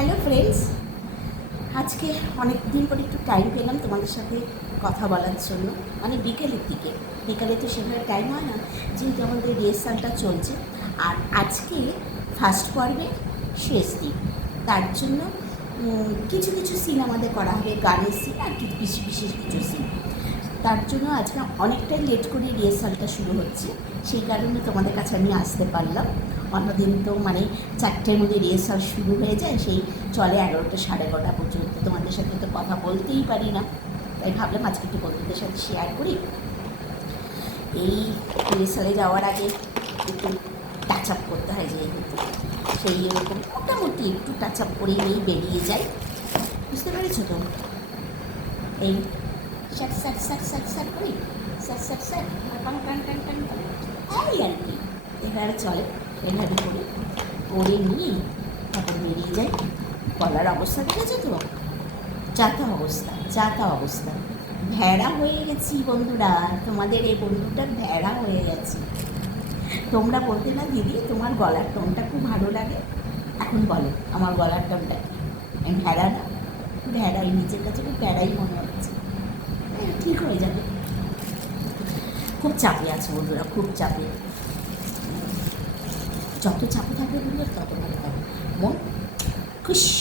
Hello friends, আজকে অনেক দিন পরে একটু টাইম পেলাম তোমাদের সাথে কথা বলার জন্য। মানে বিকেলের দিকে, বিকালে তো সেভাবে টাইম হয় না, যেহেতু আমাদের রিহার্সালটা চলছে। আর আজকে ফার্স্ট পর্বে শেষ দিন, তার জন্য কিছু কিছু সিন আমাদের করা হবে, গানের সিন আর কিছু বিশেষ বিশেষ কিছু সিন। তার জন্য আজকে অনেকটাই লেট করে রিহার্সালটা শুরু হচ্ছে, সেই কারণে তোমাদের কাছে আমি আসতে পারলাম। অন্যদিন তো মানে 4টের মধ্যে রিহার্সাল শুরু হয়ে যায়, সেই চলে 11টা 11:30 পর্যন্ত। তোমাদের সাথে তো কথা বলতেই পারি না, তাই ভাবলাম আজকে একটু বন্ধুদের সাথে শেয়ার করি। এই রিহার্সালে যাওয়ার আগে একটু টাচ আপ করতে হয়, যেহেতু সেই এরকম মোটামুটি একটু টাচ আপ করে নিয়েই বেরিয়ে যাই, বুঝতে পেরেছো তো? এই স্যাট স্যাট স্যাট স্যাট স্যাট করি, স্যাট স্যাট স্যাট টান টান টান টান করে এই আর কি, এভাবে চলে। এভাবে করে নিয়ে তারপর বেরিয়ে যাই। গলার অবস্থা দেখেছো তো? যাতা অবস্থা, যাতা অবস্থা। ভেড়া হয়ে গেছি বন্ধুরা, তোমাদের এই বন্ধুটা ভেড়া হয়ে গেছে। তোমরা বলতে না দিদি তোমার গলার টোনটা খুব ভালো লাগে, এখন বলো আমার গলার টোনটা কি? আমি ভেড়া না? ভেড়াই, নিজের কাছে খুব ভেড়াই মনে হচ্ছে। ঠিক হয়ে যাবে। খুব চাপে আছে বন্ধুরা, খুব চাপে। যত চাপে থাকবে বন্ধুরা তত ভালো থাকবে। মন খুশি,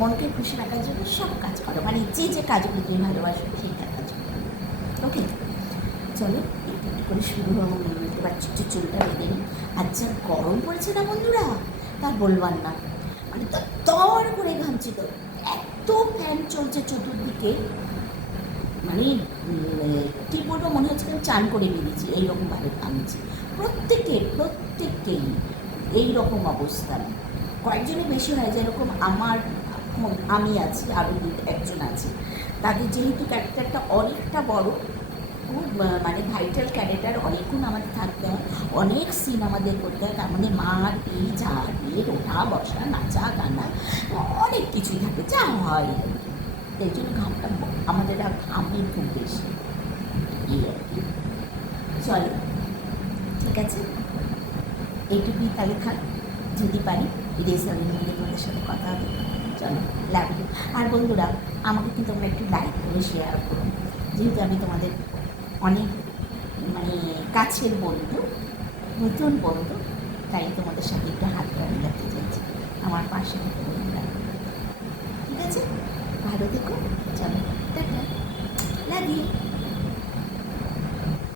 মনকে খুশি রাখার জন্য সব কাজ করো, মানে যে যে কাজগুলো তুমি ভালোবাসো সেই কাজ করো। ওকে, চলো একটু একটু করে শুরু হবো। এবার একটু চুলটা বেঁধে নিই। আর যা গরম পড়েছে না বন্ধুরা, তার বলবার না, মানে তো তর করে ঘামছি। তো এত ফ্যান চলছে চতুর্দিকে, মানে কী বলবো, মনে হচ্ছে আমি চান করে বেরিয়েছি, এইরকমভাবে ঘামছি। প্রত্যেককেই এইরকম অবস্থা। কয়েকজনের বেশি হয়, যেরকম আমি আছি, আরও একজন আছে। তাদের যেহেতু ক্যারেক্টারটা অনেকটা বড়, খুব মানে ভাইটাল ক্যারেক্টার, অনেকক্ষণ আমাদের থাকতে হয়, অনেক সিন আমাদের করতে হয়। তার মধ্যে মার এই ঝাড় বিয়ে, ওঠা বসা, নাচা গানা, অনেক কিছুই থাকে, যা হয়। এই জন্য ঘামটা আমাদের আর ঘামে খুব বেশি, এই আর কি। চলো ঠিক আছে, এইটুকুই তাহলে থাক। যদি পারি রিহার্সালের মধ্যে তোমাদের সাথে কথা হবে। চলো, লাভ ইউ। আর বন্ধুরা, আমাকে কিন্তু তোমরা একটু লাইক করে শেয়ার করো, যেহেতু আমি তোমাদের অনেক মানে কাছের বন্ধু, নতুন বন্ধু, তাই তোমাদের সাথে একটু হাতটা মিলাতে চাইছি। আমার পাশে থেকে বন্ধুরা, ঠিক আছে? ভালো থেকো। চলো, টাটা, লাভ ইউ।